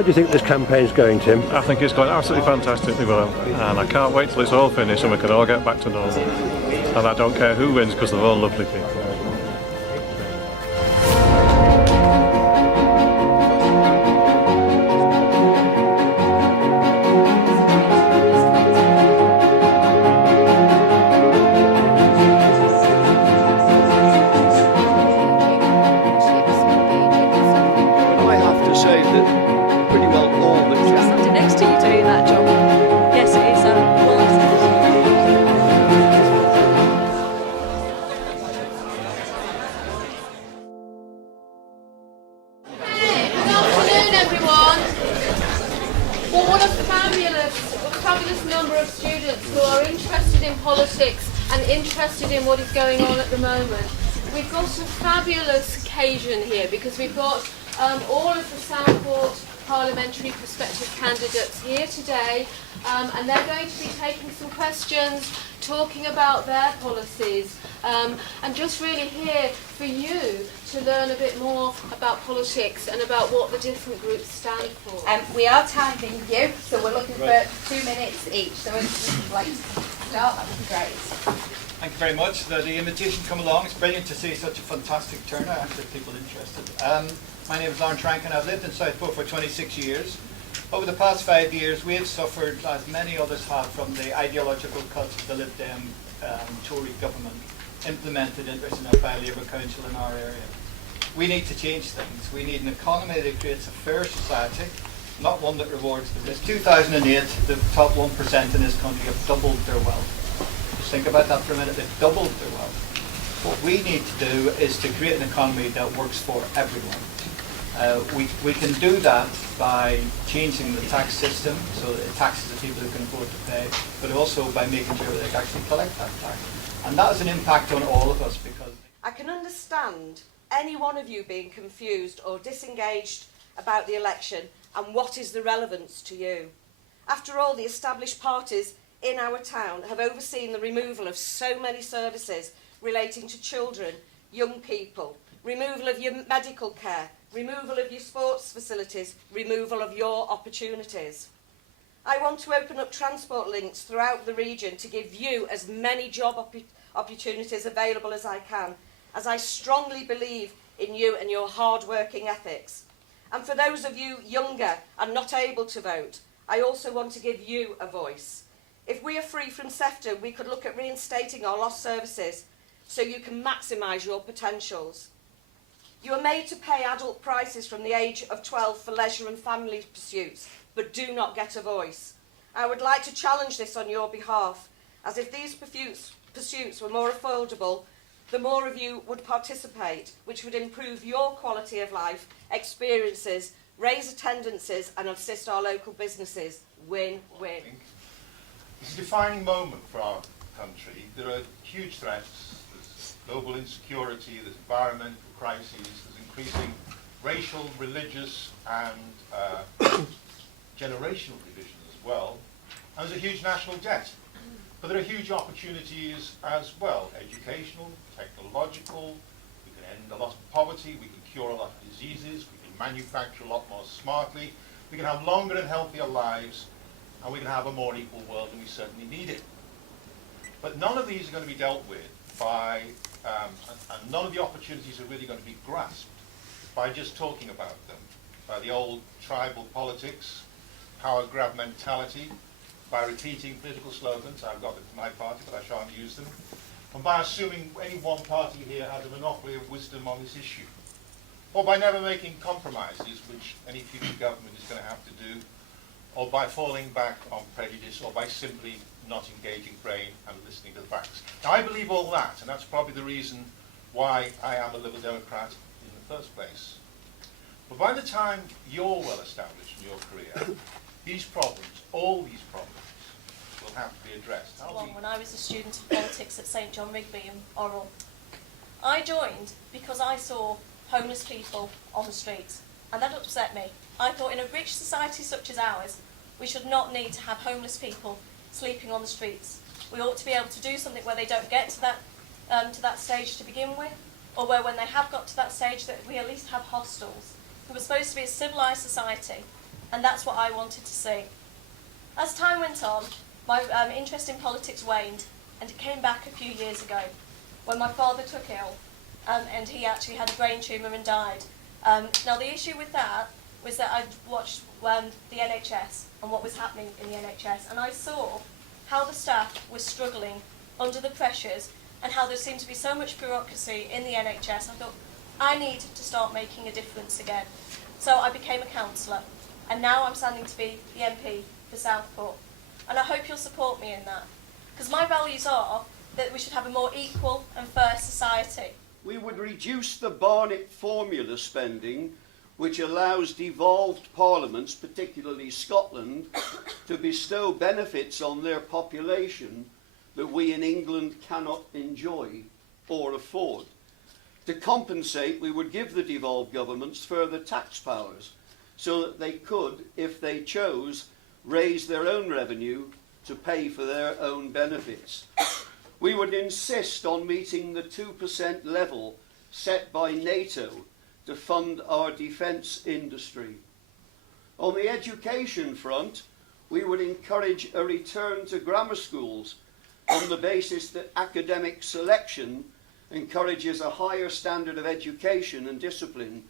How do you think this campaign's going, Tim? I think it's going absolutely fantastically well, and I can't wait till it's all finished and we can all get back to normal. And I don't care who wins because they're all lovely people. Interested in what is going on at the moment. We've got a fabulous occasion here because we've got all of the Southport parliamentary prospective candidates here today, and they're going to be taking some questions, talking about their policies, and just really here for you to learn a bit more about politics and about what the different groups stand for. We are timing you, so we're looking for 2 minutes each. So if you'd like to start, that would be great. Thank you very much. The invitation to come along. It's brilliant to see such a fantastic turnout, actually, people interested. My name is Lawrence Rankin. I've lived in Southport for 26 years. Over the past 5 years, we have suffered, as many others have, from the ideological cuts of the Lib Dem Tory government implemented by Labour Council in our area. We need to change things. We need an economy that creates a fair society, not one that rewards the rich. 2008, the top 1% in this country have doubled their wealth. Just think about that for a minute. They've doubled their wealth. What we need to do is to create an economy that works for everyone. We can do that by changing the tax system so that it taxes the people who can afford to pay, but also by making sure that they can actually collect that tax. And that has an impact on all of us because... I can understand any one of you being confused or disengaged about the election and what is the relevance to you. After all, the established parties in our town have overseen the removal of so many services relating to children, young people, removal of your medical care, removal of your sports facilities, removal of your opportunities. I want to open up transport links throughout the region to give you as many job opportunities available as I can, as I strongly believe in you and your hard-working ethics. And for those of you younger and not able to vote, I also want to give you a voice. If we are free from SEFTA, we could look at reinstating our lost services so you can maximise your potentials. You are made to pay adult prices from the age of 12 for leisure and family pursuits, but do not get a voice. I would like to challenge this on your behalf, as if these pursuits were more affordable, the more of you would participate, which would improve your quality of life, experiences, raise attendances and assist our local businesses. Win-win. It's a defining moment for our country. There are huge threats. There's global insecurity, there's environmental crises, there's increasing racial, religious and generational division as well. And there's a huge national debt. But there are huge opportunities as well, educational, technological. We can end a lot of poverty, we can cure a lot of diseases, we can manufacture a lot more smartly, we can have longer and healthier lives, and we can have a more equal world, and we certainly need it. But none of these are going to be dealt with by, and none of the opportunities are really going to be grasped by just talking about them, by the old tribal politics, power grab mentality, by repeating political slogans. I've got them from my party, but I shan't use them, and by assuming any one party here has a monopoly of wisdom on this issue, or by never making compromises, which any future government is going to have to do, or by falling back on prejudice, or by simply not engaging brain and listening to the facts. Now, I believe all that, and that's probably the reason why I am a Liberal Democrat in the first place. But by the time you're well established in your career, these problems, all these problems, will have to be addressed. When I was a student of politics at St John Rigby in Orrell, I joined because I saw homeless people on the streets, and that upset me. I thought in a rich society such as ours, we should not need to have homeless people sleeping on the streets. We ought to be able to do something where they don't get to that stage to begin with, or where when they have got to that stage that we at least have hostels. We were supposed to be a civilised society, and that's what I wanted to see. As time went on, my interest in politics waned, and it came back a few years ago when my father took ill, and he actually had a brain tumour and died. Now the issue with that was that I'd watched the NHS and what was happening in the NHS, and I saw how the staff were struggling under the pressures and how there seemed to be so much bureaucracy in the NHS. I thought, I need to start making a difference again. So I became a councillor, and now I'm standing to be the MP for Southport. And I hope you'll support me in that, because my values are that we should have a more equal and fair society. We would reduce the Barnett formula spending, which allows devolved parliaments, particularly Scotland, to bestow benefits on their population that we in England cannot enjoy or afford. To compensate, we would give the devolved governments further tax powers so that they could, if they chose, raise their own revenue to pay for their own benefits. We would insist on meeting the 2% level set by NATO to fund our defence industry. On the education front, we would encourage a return to grammar schools on the basis that academic selection encourages a higher standard of education and discipline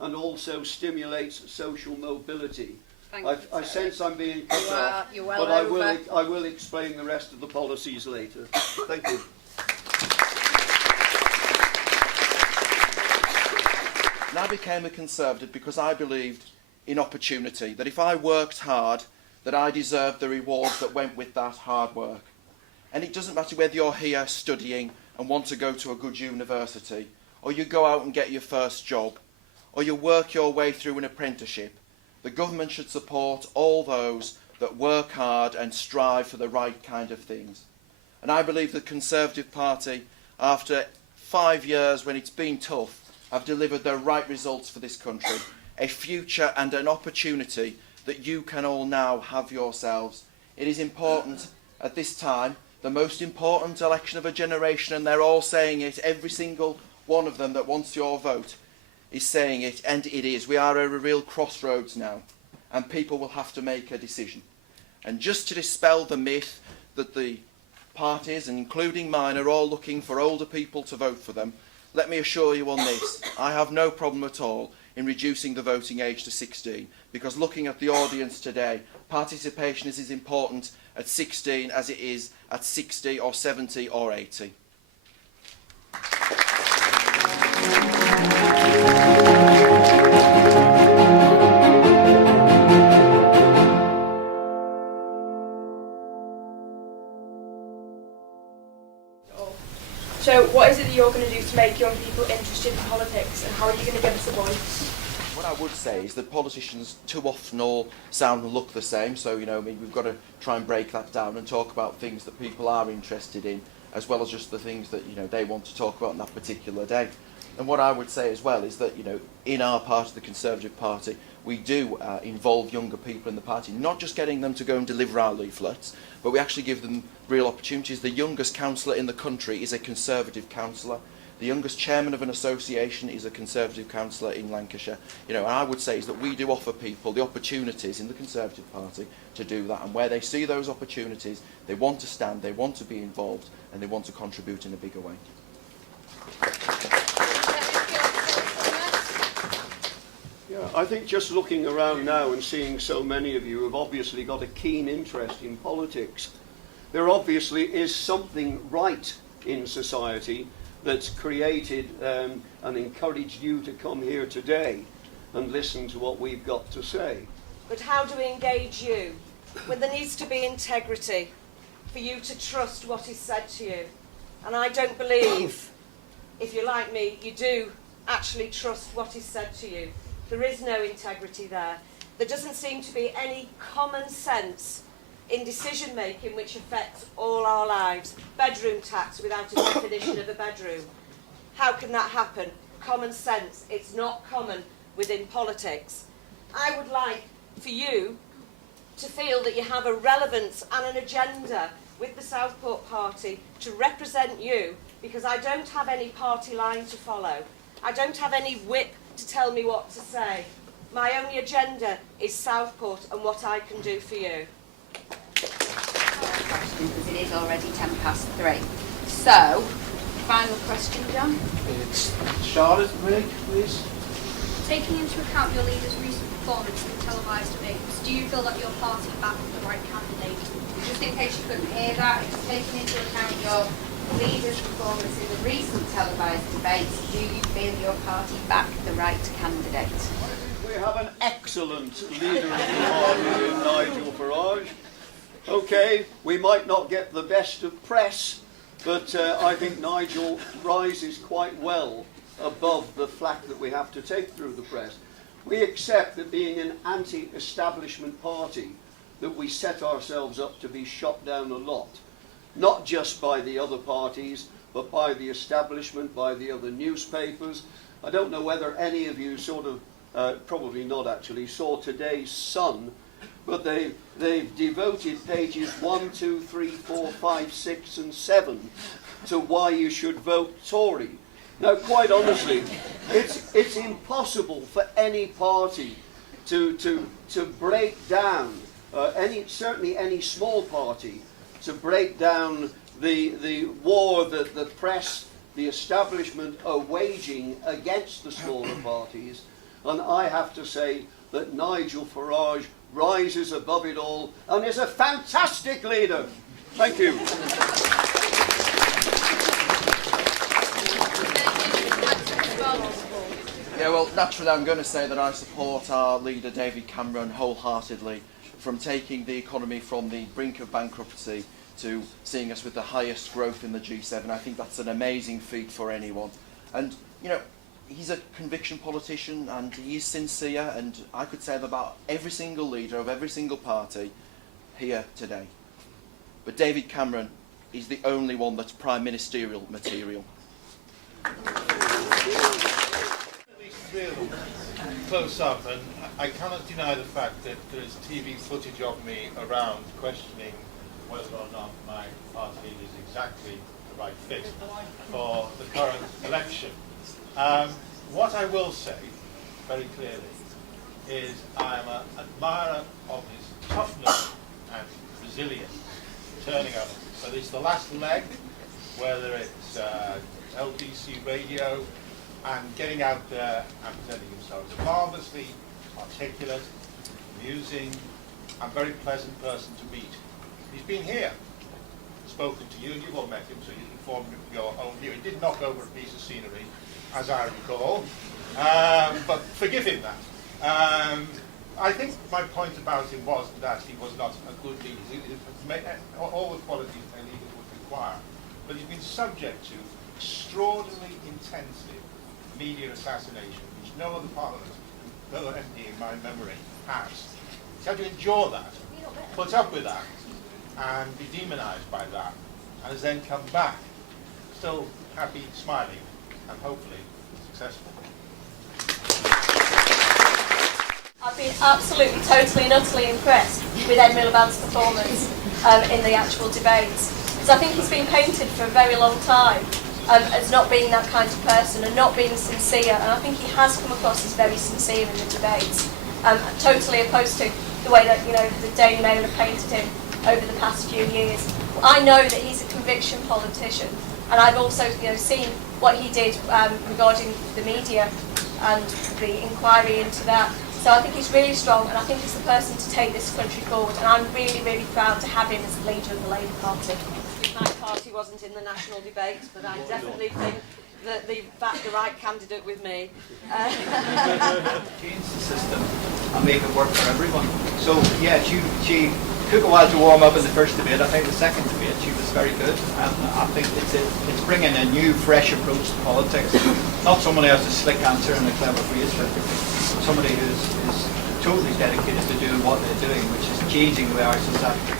and also stimulates social mobility. I sense I'm being cut off, but I will explain the rest of the policies later. Thank you. And I became a Conservative because I believed in opportunity, that if I worked hard, that I deserved the rewards that went with that hard work. And it doesn't matter whether you're here studying and want to go to a good university, or you go out and get your first job, or you work your way through an apprenticeship. The government should support all those that work hard and strive for the right kind of things. And I believe the Conservative Party, after 5 years when it's been tough, have delivered the right results for this country, a future and an opportunity that you can all now have yourselves. It is important at this time, the most important election of a generation, and they're all saying it, every single one of them that wants your vote is saying it, and it is. We are at a real crossroads now, and people will have to make a decision. And just to dispel the myth that the parties, and including mine, are all looking for older people to vote for them, let me assure you on this, I have no problem at all in reducing the voting age to 16, because looking at the audience today, participation is as important at 16 as it is at 60 or 70 or 80. So what is it that you're going to do to make young people interested in politics, and how are you going to give us a voice? What I would say is that politicians too often all sound and look the same, so we've got to try and break that down and talk about things that people are interested in, as well as just the things that they want to talk about on that particular day. And what I would say as well is that in our party, the Conservative Party, we do involve younger people in the party, not just getting them to go and deliver our leaflets, but we actually give them real opportunities. The youngest councillor in the country is a Conservative councillor. The youngest chairman of an association is a Conservative councillor in Lancashire. And I would say is that we do offer people the opportunities in the Conservative Party to do that, and where they see those opportunities, they want to stand, they want to be involved, and they want to contribute in a bigger way. Yeah, I think just looking around now and seeing so many of you have obviously got a keen interest in politics, there obviously is something right in society that's created and encouraged you to come here today and listen to what we've got to say. But how do we engage you when there needs to be integrity for you to trust what is said to you? And I don't believe, if you're like me, you do actually trust what is said to you. There is no integrity there. There doesn't seem to be any common sense in decision making which affects all our lives. Bedroom tax without a definition of a bedroom. How can that happen? Common sense. It's not common within politics. I would like for you to feel that you have a relevance and an agenda with the Southport Party to represent you, because I don't have any party line to follow. I don't have any whip to tell me what to say. My only agenda is Southport and what I can do for you. Because it is already 3:10. So, final question, John. It's Charlotte, please. Taking into account your leader's recent performance in the televised debates, do you feel that your party backed the right candidate? Just in case you couldn't hear that, it's taking into account your leader's performance in the recent televised debates, do you feel your party backed the right candidate? We have an excellent leader of the party in Nigel Farage. Okay, we might not get the best of press, but I think Nigel rises quite well above the flack that we have to take through the press. We accept that being an anti-establishment party, that we set ourselves up to be shot down a lot, not just by the other parties, but by the establishment, by the other newspapers. I don't know whether any of you sort of, probably not actually, saw today's Sun, but they've devoted pages 1, 2, 3, 4, 5, 6 and 7 to why you should vote Tory. Now, quite honestly, it's impossible for any party to break down, certainly any small party, to break down the war that the press, the establishment are waging against the smaller parties. And I have to say that Nigel Farage rises above it all and is a fantastic leader. Thank you. Yeah, well, naturally I'm going to say that I support our leader David Cameron wholeheartedly, from taking the economy from the brink of bankruptcy to seeing us with the highest growth in the G7. I think that's an amazing feat for anyone. And, you know, he's a conviction politician and he is sincere, and I could say that about every single leader of every single party here today. But David Cameron is the only one that's prime ministerial material. Real close up, and I cannot deny the fact that there is TV footage of me around questioning whether or not my party is exactly the right fit for the current election. What I will say very clearly is I'm an admirer of his toughness and resilience, turning up. Whether it's the last leg, whether it's LBC radio, and getting out there and presenting himself. He's a marvellously articulate, amusing, and very pleasant person to meet. He's been here, spoken to you, and you've all met him, so you can form your own view. He did knock over a piece of scenery, as I recall, but forgive him that. I think my point about him was that he was not a good leader. He had all the qualities a leader would require, but he's been subject to extraordinarily intensive media assassination, which no other parliament, no other MP in my memory has. He's had to endure that, put up with that, and be demonised by that, and has then come back, still happy, smiling, and hopefully successful. I've been absolutely, totally and utterly impressed with Ed Miliband's performance in the actual debates. Because I think he's been painted for a very long time as not being that kind of person and not being sincere, and I think he has come across as very sincere in the debates. Totally opposed to the way that, you know, the Daily Mail have painted him over the past few years. I know that he's a conviction politician, and I've also, you know, seen what he did regarding the media and the inquiry into that. So I think he's really strong, and I think he's the person to take this country forward, and I'm really, really proud to have him as the leader of the Labour Party. My party wasn't in the national debate, but I definitely think that they've backed the right candidate with me. Change the system and make it work for everyone. So yeah, she took a while to warm up in the first debate. I think the second debate she was very good, and I think it's bringing a new, fresh approach to politics. Not someone who has a slick answer and a clever phrase, but somebody who's totally dedicated to doing what they're doing, which is changing the way our society.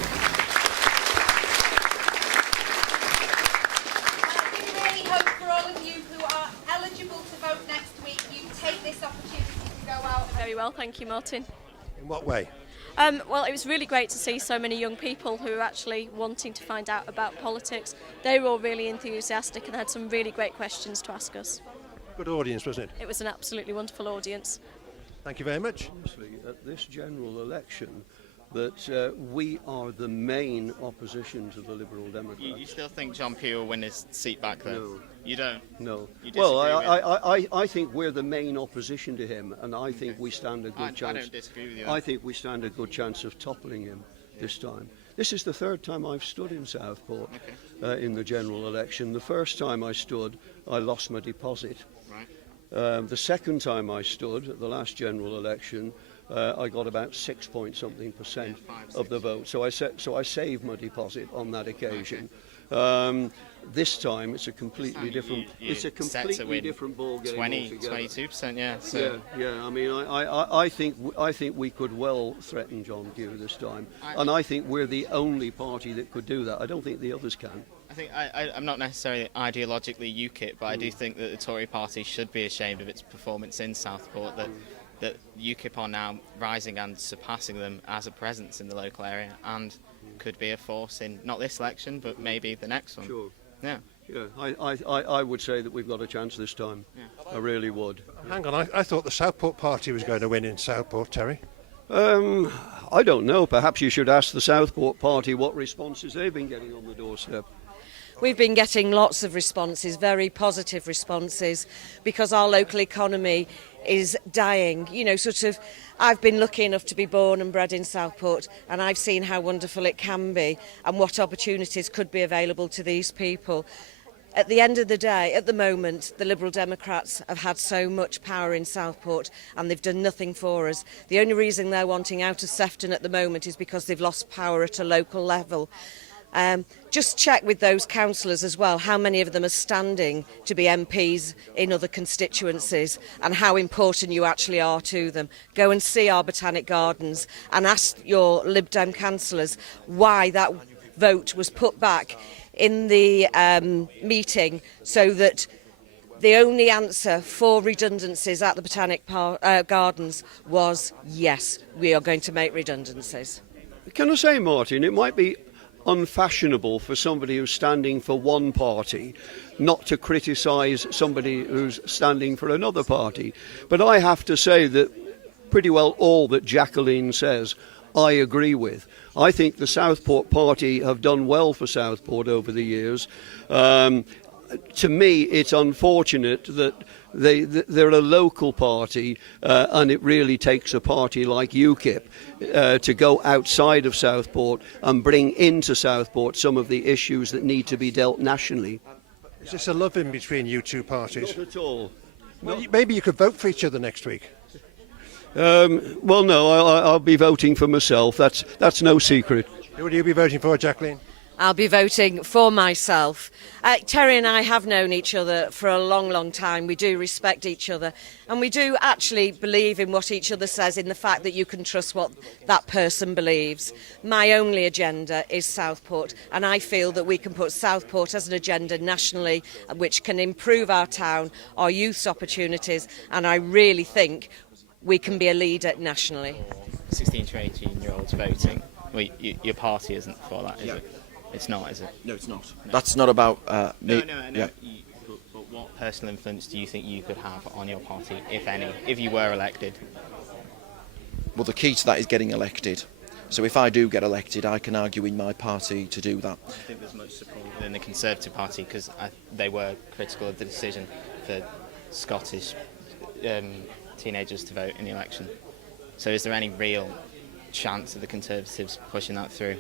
Very well, thank you, Martin. In what way? Well, it was really great to see so many young people who are actually wanting to find out about politics. They were all really enthusiastic and had some really great questions to ask us. Good audience, wasn't it? It was an absolutely wonderful audience. Thank you very much. Honestly, at this general election, that we are the main opposition to the Liberal Democrats. You still think John Pugh will win his seat back then? No. You don't? No. You Well, disagree I think we're the main opposition to him, and I think we stand a good chance. I don't disagree with you. I think we stand a good chance of toppling him this time. This is the third time I've stood in Southport in the general election. The first time I stood, I lost my deposit. Right. The second time I stood at the last general election, I got about 6-point-something% of the vote. So I saved my deposit on that occasion. This time it's a completely different. It's a completely different ball game. 22%, yeah. So yeah. I mean, I think we could well threaten John Pugh this time, and I think we're the only party that could do that. I don't think the others can. I think I'm not necessarily ideologically UKIP, but I do think that the Tory party should be ashamed of its performance in Southport. That UKIP are now rising and surpassing them as a presence in the local area, and could be a force in not this election, but maybe the next one. Sure. Yeah. Yeah. I would say that we've got a chance this time. Yeah. I really would. Hang on, I thought the Southport party was going to win in Southport, Terry. I don't know. Perhaps you should ask the Southport party what responses they've been getting on the doorstep. We've been getting lots of responses, very positive responses, because our local economy is dying. You know, sort of, I've been lucky enough to be born and bred in Southport, and I've seen how wonderful it can be and what opportunities could be available to these people. At the end of the day, at the moment, the Liberal Democrats have had so much power in Southport and they've done nothing for us. The only reason they're wanting out of Sefton at the moment is because they've lost power at a local level. Just check with those councillors as well how many of them are standing to be MPs in other constituencies and how important you actually are to them. Go and see our Botanic Gardens and ask your Lib Dem councillors why that vote was put back in the meeting, so that the only answer for redundancies at the Botanic Gardens was yes, we are going to make redundancies. Can I say, Martin, it might be unfashionable for somebody who's standing for one party not to criticise somebody who's standing for another party. But I have to say that pretty well all that Jacqueline says I agree with. I think the Southport party have done well for Southport over the years. To me, it's unfortunate that they're a local party, and it really takes a party like UKIP to go outside of Southport and bring into Southport some of the issues that need to be dealt nationally. Is this a love-in between you two parties? Not at all. Well, maybe you could vote for each other next week. Well, no, I'll be voting for myself. That's no secret. Who will you be voting for, Jacqueline? I'll be voting for myself. Terry and I have known each other for a long, long time. We do respect each other, and we do actually believe in what each other says, in the fact that you can trust what that person believes. My only agenda is Southport, and I feel that we can put Southport as an agenda nationally, which can improve our town, our youth's opportunities, and I really think we can be a leader nationally. 16 to 18-year-olds voting. Well, your party isn't for that, is it? It's not, is it? No, it's not. No. That's not about me. No. Yeah. But what personal influence do you think you could have on your party, if any, if you were elected? Well, the key to that is getting elected. So if I do get elected, I can argue in my party to do that. I think there's much support within the Conservative Party, because they were critical of the decision for Scottish teenagers to vote in the election. So is there any real chance of the Conservatives pushing that through,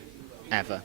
ever?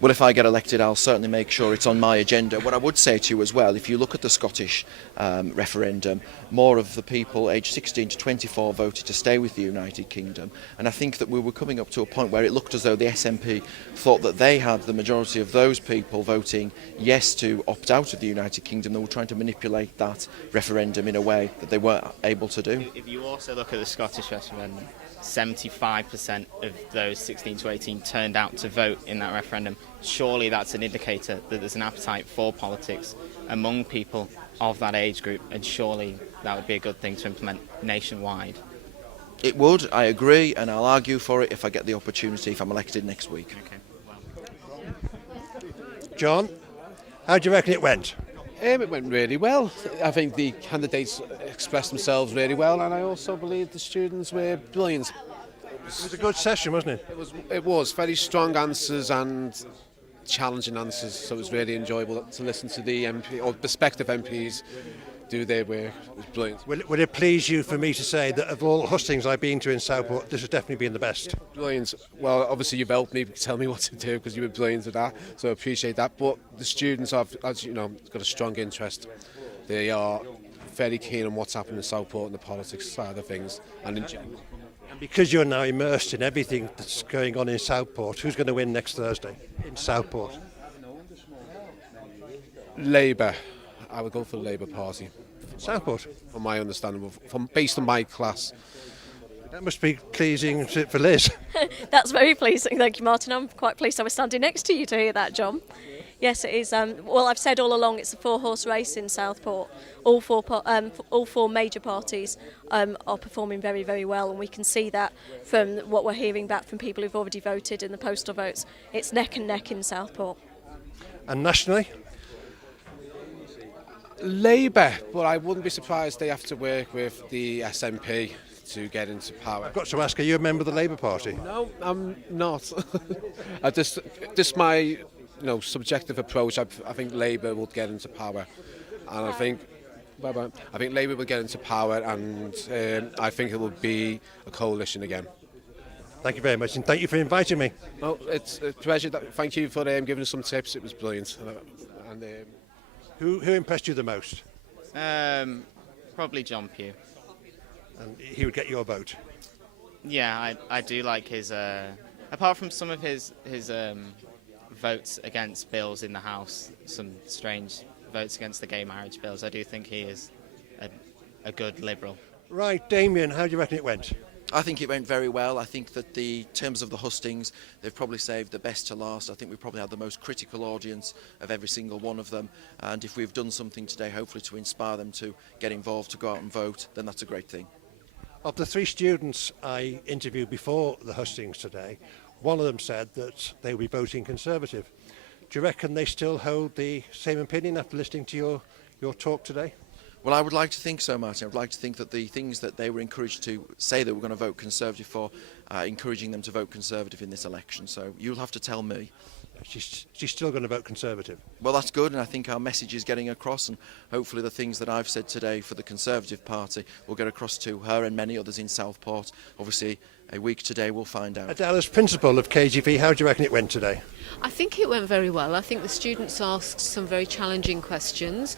Well, if I get elected, I'll certainly make sure it's on my agenda. What I would say to you as well, if you look at the Scottish referendum, more of the people aged 16 to 24 voted to stay with the United Kingdom. And I think that we were coming up to a point where it looked as though the SNP thought that they had the majority of those people voting yes to opt out of the United Kingdom. They were trying to manipulate that referendum in a way that they weren't able to do. If you also look at the Scottish referendum, 75% of those 16 to 18 turned out to vote in that referendum. Surely that's an indicator that there's an appetite for politics among people of that age group, and surely that would be a good thing to implement nationwide. It would, I agree, and I'll argue for it if I get the opportunity, if I'm elected next week. Okay. Well. John, how do you reckon it went? It went really well. I think the candidates expressed themselves really well, and I also believe the students were brilliant. It was a good session, wasn't it? It was very strong answers and challenging answers, so it was really enjoyable to listen to the MP or prospective MPs do their work. It was brilliant. Will it please you for me to say that of all hustings I've been to in Southport, this has definitely been the best? Brilliant. Well, obviously you've helped me tell me what to do because you were brilliant at that, so I appreciate that. But the students have, as you know, got a strong interest. They are very keen on what's happening in Southport and the politics side of things, and in general. And because you're now immersed in everything that's going on in Southport, who's going to win next Thursday in Southport? Labour. I would go for the Labour Party. Southport? From my understanding, based on my class. That must be pleasing for Liz. That's very pleasing, thank you, Martin. I'm quite pleased I was standing next to you to hear that, John. Yes, it is. Well, I've said all along it's a 4-horse race in Southport. All four major parties are performing very, very well, and we can see that from what we're hearing back from people who've already voted in the postal votes. It's neck and neck in Southport. And nationally? Labour, but I wouldn't be surprised they have to work with the SNP to get into power. I've got to ask, are you a member of the Labour Party? No, I'm not. Just my subjective approach. I think Labour will get into power, and I think Labour will get into power, and I think it will be a coalition again. Thank you very much, and thank you for inviting me. Well, it's a pleasure. Thank you for giving us some tips. It was brilliant. And who impressed you the most? Probably John Pugh. And he would get your vote? Yeah, I do like his. Apart from some of his votes against bills in the House, some strange votes against the gay marriage bills, I do think he is a good Liberal. Right, Damien, how do you reckon it went? I think it went very well. I think that in terms of the hustings, they've probably saved the best to last. I think we probably had the most critical audience of every single one of them. And if we've done something today, hopefully to inspire them to get involved, to go out and vote, then that's a great thing. Of the 3 students I interviewed before the hustings today, one of them said that they will be voting Conservative. Do you reckon they still hold the same opinion after listening to your talk today? Well, I would like to think so, Martin. I would like to think that the things that they were encouraged to say that we're going to vote Conservative for, encouraging them to vote Conservative in this election. So you'll have to tell me. She's still going to vote Conservative. Well, that's good, and I think our message is getting across, and hopefully the things that I've said today for the Conservative Party will get across to her and many others in Southport. Obviously, a week today we'll find out. Adele, as principal of KGV, how do you reckon it went today? I think it went very well. I think the students asked some very challenging questions.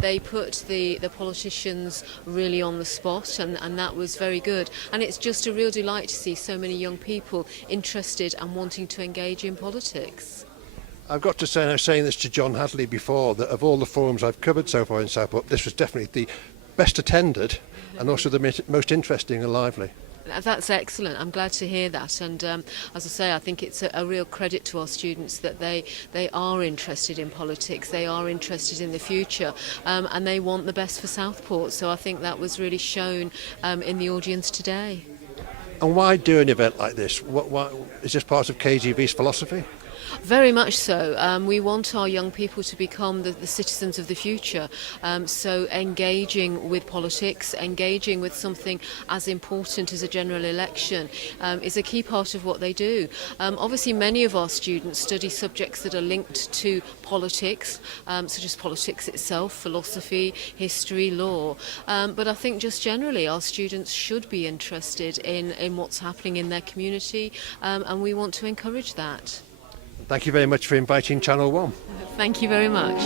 They put the politicians really on the spot, and that was very good. And it's just a real delight to see so many young people interested and wanting to engage in politics. I've got to say, and I was saying this to John Hadley before, that of all the forums I've covered so far in Southport, this was definitely the best attended and also the most interesting and lively. That's excellent. I'm glad to hear that. And as I say, I think it's a real credit to our students that they are interested in politics, they are interested in the future, and they want the best for Southport. So I think that was really shown in the audience today. And why do an event like this? What is this part of KGV's philosophy? Very much so. We want our young people to become the citizens of the future. So engaging with politics, engaging with something as important as a general election is a key part of what they do. Obviously, many of our students study subjects that are linked to politics, such as politics itself, philosophy, history, law. But I think just generally our students should be interested in what's happening in their community, and we want to encourage that. Thank you very much for inviting Channel 1. Thank you very much.